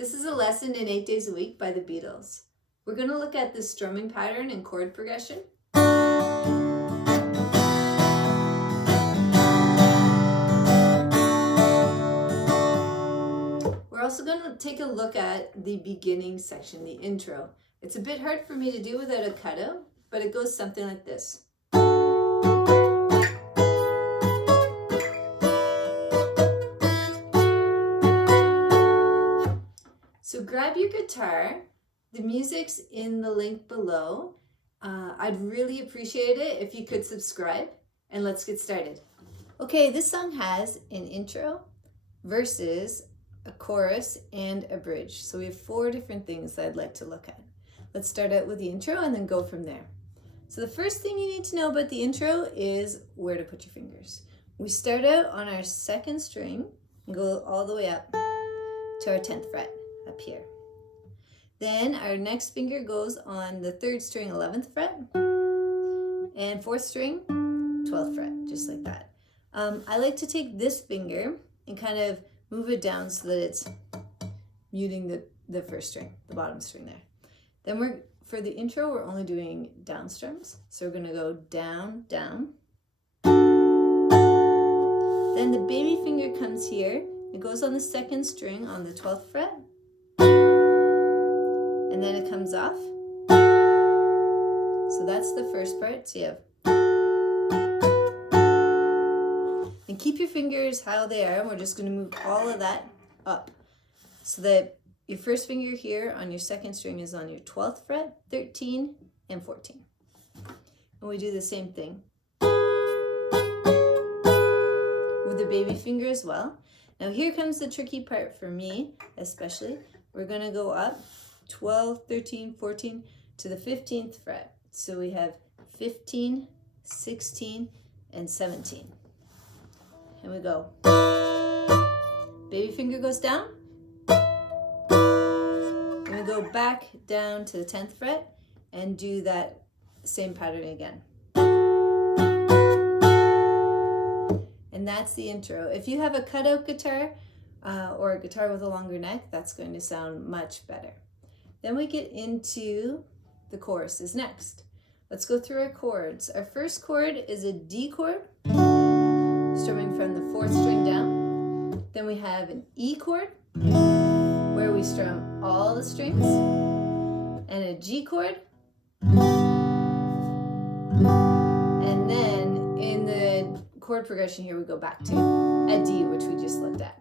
This is a lesson in 8 Days a Week by the Beatles. We're going to look at the strumming pattern and chord progression. We're also going to take a look at the beginning section, the intro. It's a bit hard for me to do without a cutout, but it goes something like this. So grab your guitar. The music's in the link below. I'd really appreciate it if you could subscribe, and let's get started. Okay, this song has an intro, verses, a chorus, and a bridge. So we have 4 different things that I'd like to look at. Let's start out with the intro and then go from there. So the first thing you need to know about the intro is where to put your fingers. We start out on our 2nd string and go all the way up to our 10th fret. Up here. Then our next finger goes on the 3rd string, 11th fret, and 4th string, 12th fret, just like that. I like to take this finger and kind of move it down so that it's muting the 1st string, the bottom string there. Then for the intro, we're only doing down strums. So we're gonna go down, down. Then the baby finger comes here. It goes on the 2nd string on the 12th fret. And then it comes off. So that's the first part. So you have. And keep your fingers how they are. And we're just going to move all of that up. So that your first finger here on your 2nd string is on your 12th fret, 13, and 14. And we do the same thing with the baby finger as well. Now here comes the tricky part for me, especially. We're going to go up 12, 13, 14 to the 15th fret. So we have 15, 16, and 17. And we go. Baby finger goes down. And we go back down to the 10th fret and do that same pattern again. And that's the intro. If you have a cutout guitar or a guitar with a longer neck, that's going to sound much better. Then we get into the choruses next. Let's go through our chords. Our first chord is a D chord, strumming from the 4th string down. Then we have an E chord, where we strum all the strings, and a G chord. And then in the chord progression here, we go back to a D, which we just looked at.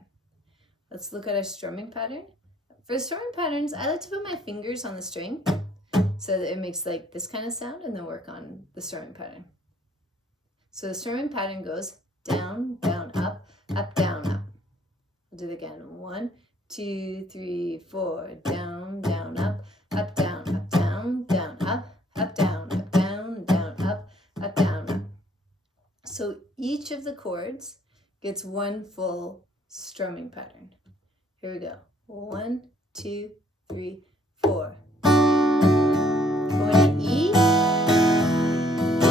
Let's look at our strumming pattern. For the strumming patterns, I like to put my fingers on the string so that it makes like this kind of sound, and then work on the strumming pattern. So the strumming pattern goes down, down, up, down, up. We'll do it again. 1, 2, 3, 4. Down, down, up, down, down, down, up, down, down, down, up, down, up. So each of the chords gets one full strumming pattern. Here we go. 1, 2, 3, 4. Going to E, D,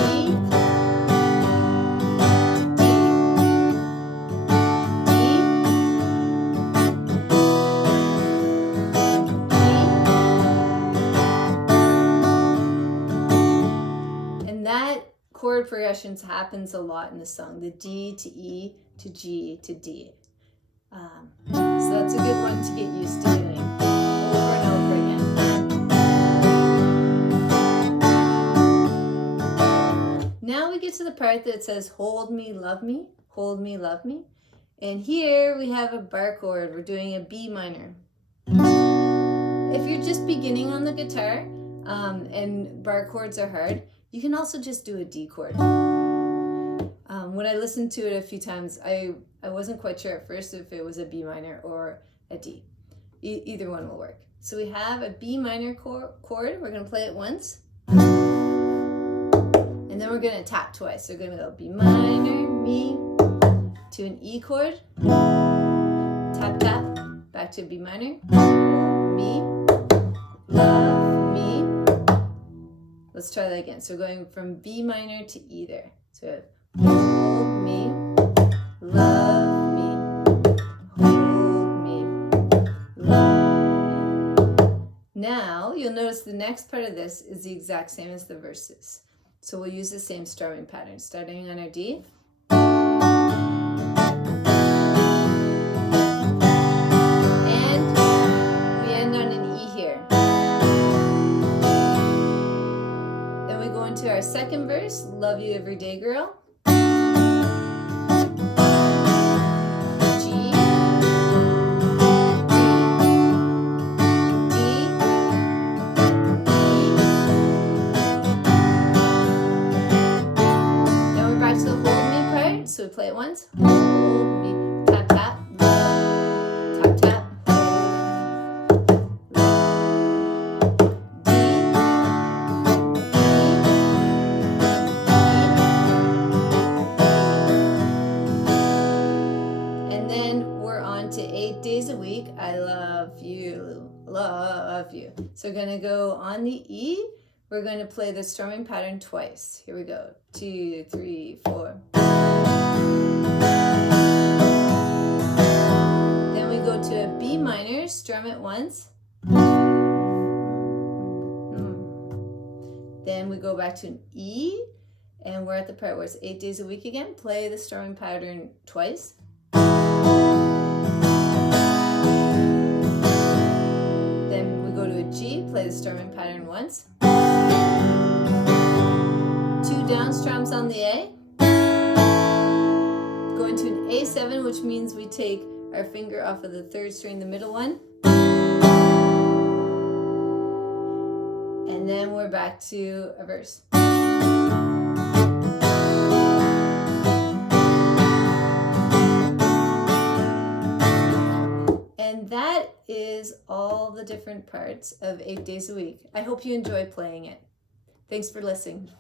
D, D, and that chord progressions happens a lot in the song. The D to E to G to D. So that's a good one to get used to doing over and over again. Now we get to the part that says hold me, love me, hold me, love me. And here we have a bar chord. We're doing a B minor. If you're just beginning on the guitar and bar chords are hard, you can also just do a D chord. When I listened to it a few times, I wasn't quite sure at first if it was a B minor or a D. Either one will work. So we have a B minor chord. We're going to play it once. And then we're going to tap twice. So we're going to go B minor, me, to an E chord. Tap, tap, back to B minor. Me, love, me. Let's try that again. So we're going from B minor to E there. So we have hold me, love me, hold me, love Now, you'll notice the next part of this is the exact same as the verses. So we'll use the same strumming pattern, starting on our D. And we end on an E here. Then we go into our second verse, Love You Every Day, Girl. So we play it once. Hold me, tap, tap, tap, tap, D, and then we're on to 8 days a week. I love you, love you. So we're gonna go on the E. We're going to play the strumming pattern twice. Here we go. 2, 3, 4. Then we go to a B minor, strum it once. Then we go back to an E, and we're at the part where it's 8 days a week again. Play the strumming pattern twice. Then we go to a G, play the strumming pattern once. 2 down strums on the A. Go into an A7, which means we take our finger off of the 3rd string, the middle one. And then we're back to a verse. And that is all the different parts of 8 days a week. I hope you enjoy playing it. Thanks for listening.